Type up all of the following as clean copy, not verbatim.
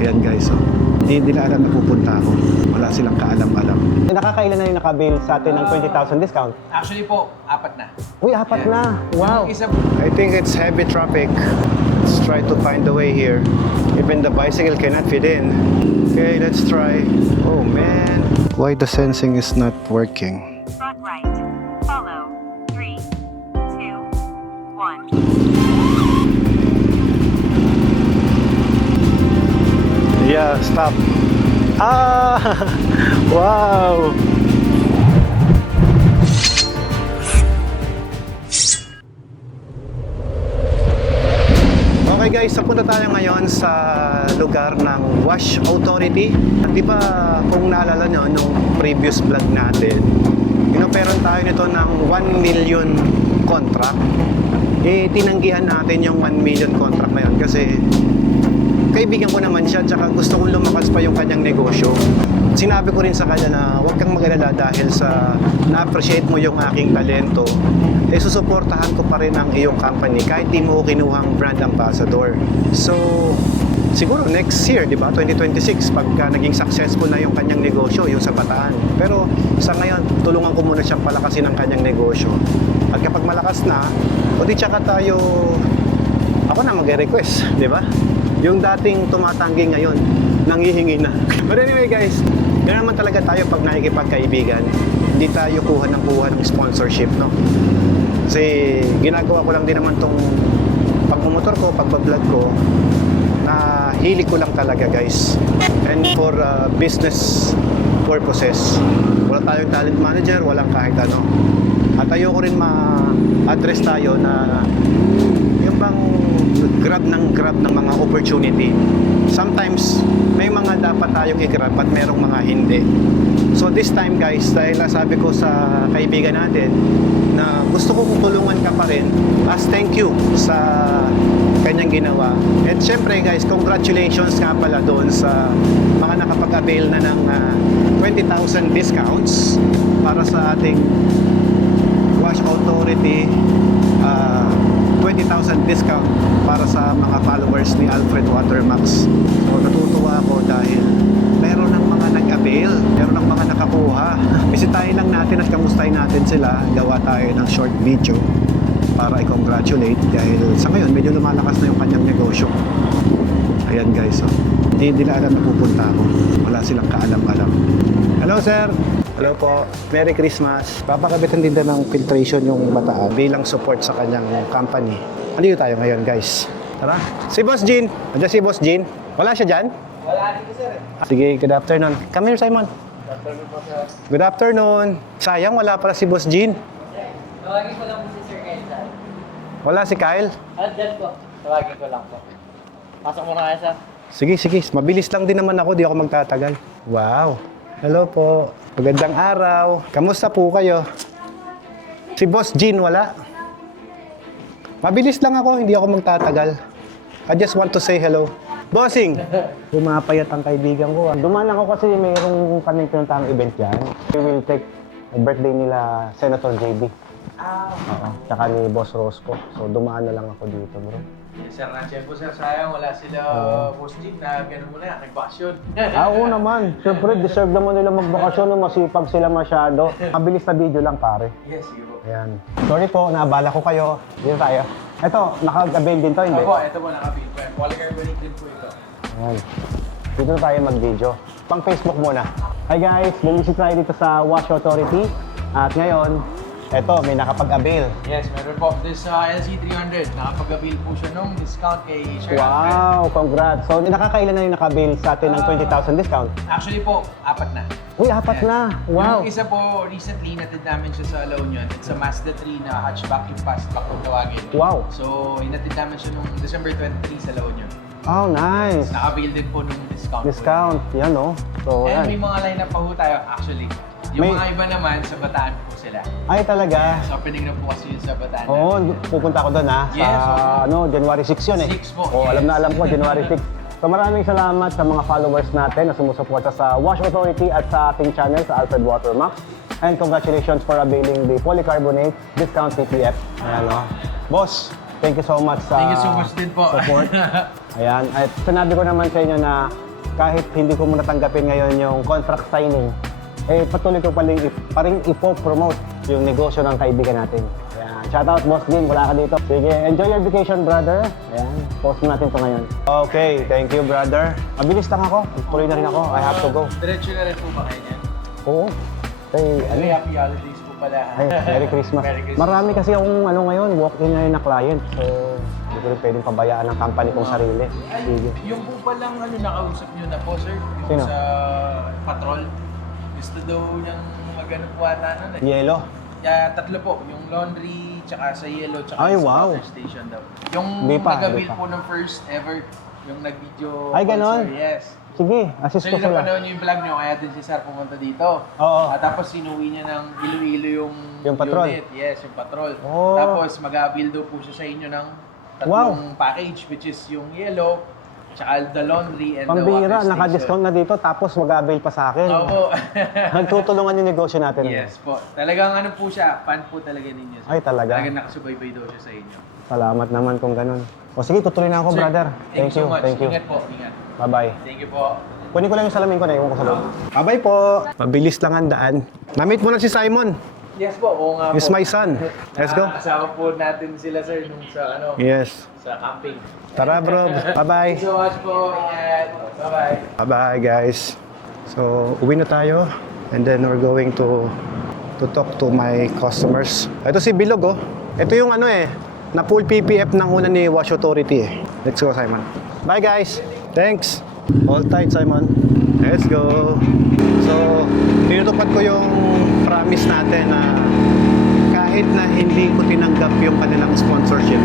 Ayan guys, oh. Hindi nila alam na pupunta ako. Wala silang kaalam-alam. Nakakailan na yung nakabail sa atin ng 20,000 discount? Actually po, 4 na. Uy, 4 na! Wow! Yung isa I think it's heavy traffic. Let's try to find a way here. Even the bicycle cannot fit in. Okay, let's try. Oh man. Why the sensing is not working? Front right. Follow. 3, 2, 1. Yeah, stop. Ah! Wow! Okay guys, punta tayo ngayon sa lugar ng Wash Authority. At di ba kung naalala nyo nung previous vlog natin, inoperan tayo nito ng 1 million contract. Eh, tinanggihan natin yung 1 million contract na yun kasi kaibigan ko naman siya, tsaka gusto kong lumakas pa yung kanyang negosyo. Sinabi ko rin sa kanya na huwag kang mag-alala dahil sa na-appreciate mo yung aking talento, eh susuportahan ko pa rin ang iyong company kahit di mo kinuhang brand ambassador. So, siguro next year, di ba, 2026, pagka naging successful na yung kanyang negosyo, yung sa Bataan. Pero sa ngayon, tulungan ko muna siyang palakasin ang kanyang negosyo. At kapag malakas na, o di tsaka tayo, ako na mag-request, di ba? Yung dating tumatanggi ngayon, nanghihingi na. But anyway guys, ganoon naman talaga tayo pag nakikipagkaibigan. Hindi tayo kuha ng sponsorship, no? Kasi ginagawa ko lang din naman tong pagmumotor ko, pagbablog ko, na hili ko lang talaga guys. And for business purposes. Wala tayong talent manager, walang kahit ano. At ayoko rin ma-address tayo na yung bang grab ng mga opportunity. Sometimes, may mga dapat tayong i-grab at merong mga hindi. So this time guys, dahil sabi ko sa kaibigan natin na gusto ko tulungan ka pa rin as thank you sa kanyang ginawa. At syempre guys, congratulations nga pala doon sa mga nakapag-avail na ng 20,000 discounts para sa ating Wash Authority 20,000 discount para sa mga followers ni Alfred Watermax. So natutuwa ako dahil meron ng mga nag-avail, meron ng mga nakakuha. Bisitahin lang natin at kamustahin natin sila. Gawa tayo ng short video para i-congratulate dahil sa ngayon medyo lumalakas na yung kanyang negosyo. Ayan guys, oh. Hindi nila alam na pupunta ako. Wala silang kaalam-alam. Hello sir! Hello po. Merry Christmas. Papakabitan din ng filtration yung Bataan bilang support sa kanyang company. Andito tayo ngayon guys. Tara. Si Boss Jean. Andiyan si Boss Jean. Wala siya dyan? Wala dito sir. Sige, good afternoon. Come here, Simon. Good afternoon po sir. Good afternoon. Sayang, wala pala si Boss Jean. Tawagin ko lang po si Sir Kyle sir. Wala si Kyle. Dyan po. Tawagin ko lang po. Pasok muna kayo sir. Sige. Mabilis lang din naman ako. Di ako magtatagal. Wow. Hello po. Magandang araw. Kamusta po kayo? Si Boss Jean wala? Mabilis lang ako. Hindi ako magtatagal. I just want to say hello. Bossing! Pumapayat ang kaibigan ko. Dumaan ako kasi mayroong kaming pinuntahan event dyan. We will take birthday nila Senator JB. Oo. Tsaka ni Boss Rosco. So dumaan na lang ako dito bro. Yes sir, nandiyan po sir. Sayang wala sila Boss Jeep na gano'n muna, nagbakasyon. Oo naman. Siyempre, deserve naman nila magbakasyon. Masipag sila masyado. Mabilis na video lang pare. Yes, sige po. Ayan. Sorry po, naabala ko kayo. Dito tayo. Ito, naka-avail din to, hindi? Opo, ito po nakapin po. Polycarbonate din po ito. Ayan. Dito na tayo mag-video. Pang Facebook muna. Hi guys, bumisit tayo dito sa Wash Authority. At ngayon, eto, may nakapag-avail. Yes, meron po. This LC300, nakapag-avail po siya nung discount kay Sir Alfred. Wow, congrats. So, nakakailan na yung naka-avail sa atin ng 20,000 discount? Actually po, 4 na. Uy, 4 na. Wow. Yung isa po, recently natid namin siya sa La Union. It's a Mazda 3 na hatchback yung fastback kung tawagin. Wow. So, inatid namin siya nung December 23 sa La Union. Oh, nice. Naka-avail din po nung discount. Discount. Yan, oh. So, And may yan. mga line-up pa po tayo actually. Yung May- mga iba naman, sa Bataan po sila. Ay, talaga. So, opening na po kasi yun sa Bataan. Oo, pupunta ako doon ha. Yes, Sa January 6 yun eh. 6 po, Oo, yes. alam ko, January 6. So maraming salamat sa mga followers natin na sumusuporta sa Wash Authority at sa ating channel, sa Alfred Watermax. And congratulations for availing the polycarbonate discount PPF. Ayan o. Boss, thank you so much sa Thank you so much din po. support. Ayan. At sinabi ko naman sa inyo na kahit hindi ko muna tanggapin ngayon yung contract signing, eh patuloy ko pa rin ipo-promote yung negosyo ng kaibigan natin. Ayan. Shoutout Boss Din, wala ka dito. Sige, enjoy your vacation, brother. Ayan, post mo natin to ngayon. Okay, thank you, brother. Mabilis lang ako, tuloy na rin ako. I have to go. Diretso na rin po ba kayo niyan? Oo. Ay, Very happy holidays po pala. Ay, Merry Christmas. Merry Christmas. Marami kasi akong ngayon, walk-in ngayon na client. So, hindi ko rin pwedeng pabayaan ng company kong sarili. Sige. Yung po palang nakausap nyo na po, sir, yung Sino? sa patrol, gusto daw niyang magano po ata nun eh. Yelo. Yeah, tatlo po, yung laundry, tsaka sa yellow, tsaka Ay, sa wow. water station daw. Yung Hindi pa, nag-avail hindi pa. po ng first ever, yung nag-video. Ay, call, ganon? sir, yes. Sige, assist So ko yung sila. napanood niyo yung vlog niyo, kaya din si Sir pumunta dito. Oo. Tapos sinuwi niya ng Iloilo yung patrol. unit. Yes, yung patrol. Oh. Tapos mag-avail daw po siya sa inyo ng tatlong package, which is yung yellow, tsaka the laundry and the water Pambira, station. naka-discount na dito tapos mag-avail pa sa akin. Opo. Nagtutulungan yung negosyo natin. Yes po. Talagang ano po siya, fan po talaga ninyo. Sir. Ay, talaga? Talagang nakasubaybay daw siya sa inyo. Salamat naman kung ganun. O sige, tutuloy na ako, Sir, brother. Thank you so much. Thank you. Ingat po, ingat. Bye-bye. Thank you po. Kunin ko lang yung salamin ko na, iwan ko sa loob. Bye-bye po. Mabilis lang ang daan. Na-meet mo na si Simon. Yes po, oo nga po. He's my son. Let's go. Kasama po natin sila, sir, nung sa Yes. sa camping. Tara, bro. Bye-bye. Thank you so much po. Ingat. Bye-bye. Bye-bye, guys. So, uwi na tayo. And then we're going to talk to my customers. Ito si Bilog, oh. Ito yung na full PPF ng una ni Wash Authority, eh. Let's go, Simon. Bye, guys. Thanks. Hold tight, Simon. Let's go. So, tinutupad ko yung promise natin na kahit na hindi ko tinanggap yung kanilang sponsorship,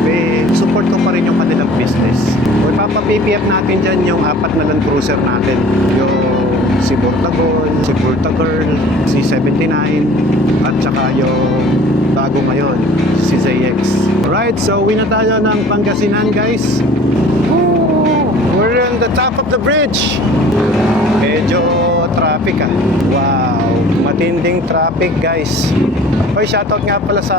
support ko pa rin yung kanilang business. O ipapa-PPF natin dyan yung 4 na Land Cruiser natin. Yung si Bortagol, si Burta Girl, si 79, at saka yung bago ngayon, si ZX. Alright, so uwi na tayo ng Pangasinan, guys. Woo! We're on the top of the bridge. Medyo traffic Wow, matinding traffic, guys. Hoy, shoutout nga pala sa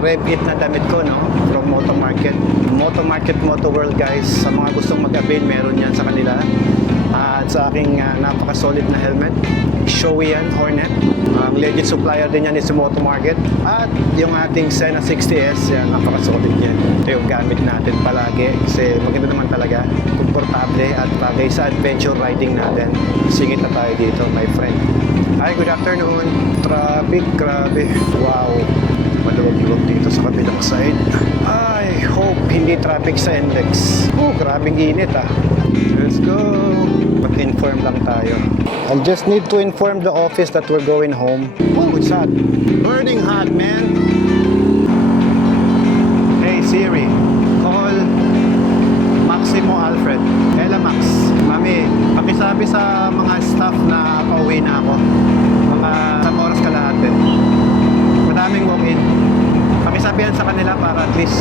Revit na damit ko, no? From Moto Market. Moto Market, Moto World, guys. Sa mga gustong mag-avail, meron yan sa kanila. At sa aking napaka-solid na helmet. Shoei yan, Hornet. Ang legit supplier din yan is Moto Market. At yung ating Sena 60S, yan, napaka-solid yan. Ito yung gamit natin palagi. Kasi maganda naman talaga. Komportable at bagay sa adventure riding natin. Singit na tayo dito, my friend. Hi, good afternoon. Traffic, grabe. Wow. Maluwag-luwag dito sa kabilang side. I hope hindi traffic sa index. Oh, grabing init Let's go. Mag-inform lang tayo. I just need to inform the office that we're going home. Oh, it's hot. Burning hot, man. Hey Siri, call Maximo Alfred. Ella Max. Mami, pakisabi sa mga staff na pauwi na ako. Mga isang oras kalahati. Madaming walk-in. Pakisabihan sa kanila para at least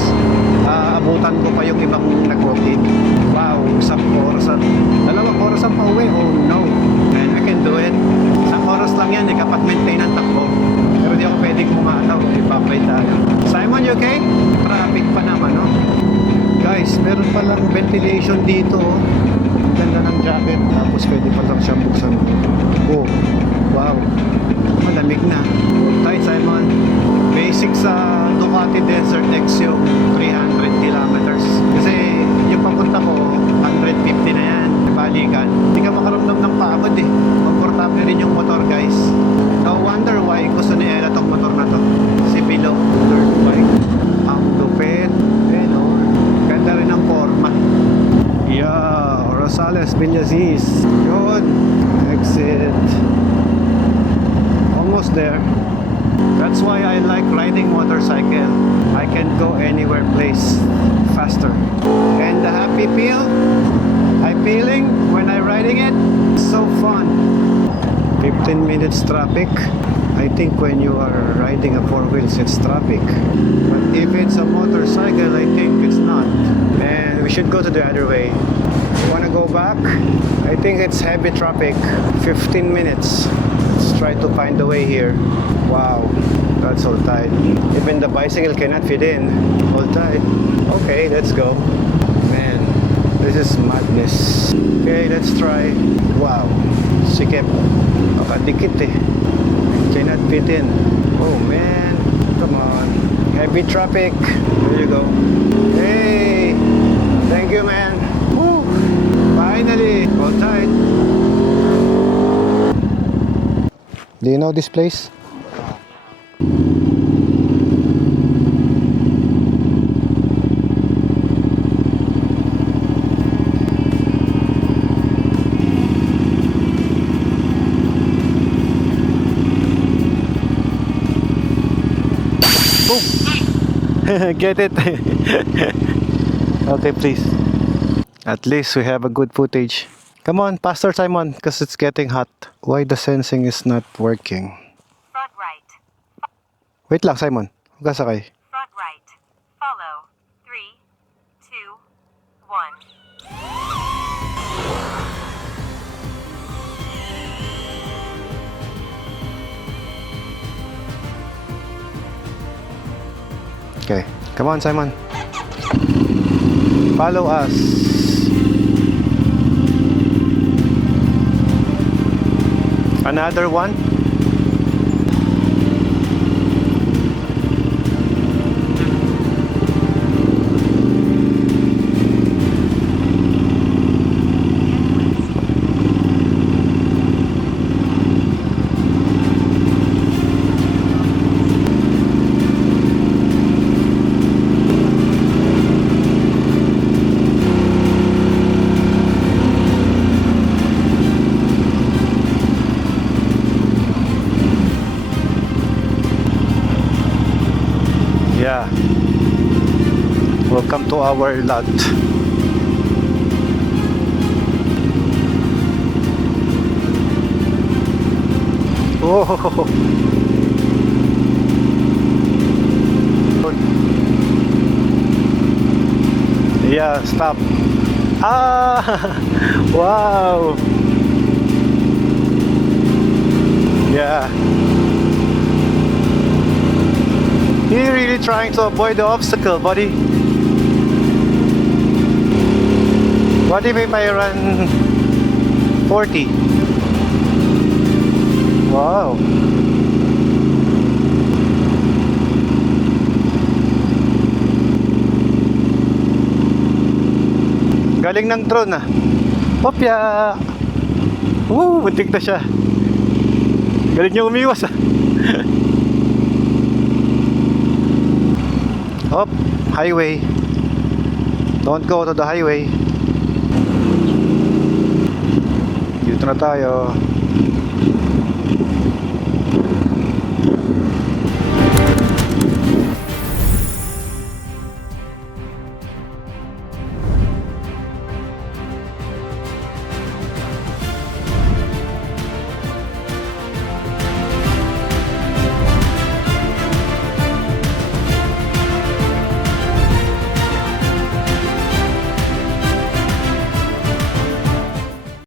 abutan ko pa yung ibang nag-walk-in. Wow, isang oras at 2 oras ang pauwi. Oh no. And I can do it. Isang oras lang yan kapag maintain ang takbo. Pero di ako pwedeng kumataw. Ipapay tayo. Simon, you okay? Traffic pa naman, no? Guys, meron palang ventilation dito. Ganda ng jacket. Tapos pwede pa lang siyang buksan. Oh, wow. Malamig na. Hi, Simon. Basic sa Ducati Desert X yung 300 kilometers. Kasi yung papunta ko, 150 na yan. Balikan. Hindi ka makaramdam ng pagod eh. Komportable rin yung motor, guys. No wonder why gusto ni Ella tong motor na to. Si Bilo, dirt bike. Ang lupit. Ganda rin ang forma. Yeah, Rosales, Villazis. Yun. Exit. Almost there. That's why I like riding motorcycle. I can go anywhere place faster. And the happy feel I'm feeling when I'm riding it, so fun. 15 minutes traffic. I think when you are riding a 4 wheels, it's traffic. But if it's a motorcycle, I think it's not. Man, we should go to the other way. You wanna go back? I think it's heavy traffic. 15 minutes. Let's try to find a way here. Wow, that's so tight. Even the bicycle cannot fit in. Hold tight. Okay, let's go. Man, This is madness. Okay, let's try. Wow. Sikip. Nakadikit eh. Cannot fit in. Oh man. Come on. Heavy traffic. There you go. Hey. Thank you, man. Woo. Finally. All tight. Do you know this place? Get it? Okay, please. At least we have a good footage. Come on, Pastor Simon, because it's getting hot. Why the sensing is not working? Front right. Wait lang, Simon. Huwag ka sakay. Front right. Follow. 3, 2, 1. Okay. Come on, Simon. Follow us. Another one. Yeah. Welcome to our lot. Oh. Yeah, stop. Ah. Wow. Yeah. You're really trying to avoid the obstacle, buddy. What if I run 40? Wow. Galing ng drone ah. Popya! Woo! Buntik na siya. Galing niya umiwas ah. Hop, highway. Don't go to the highway. Dito na tayo.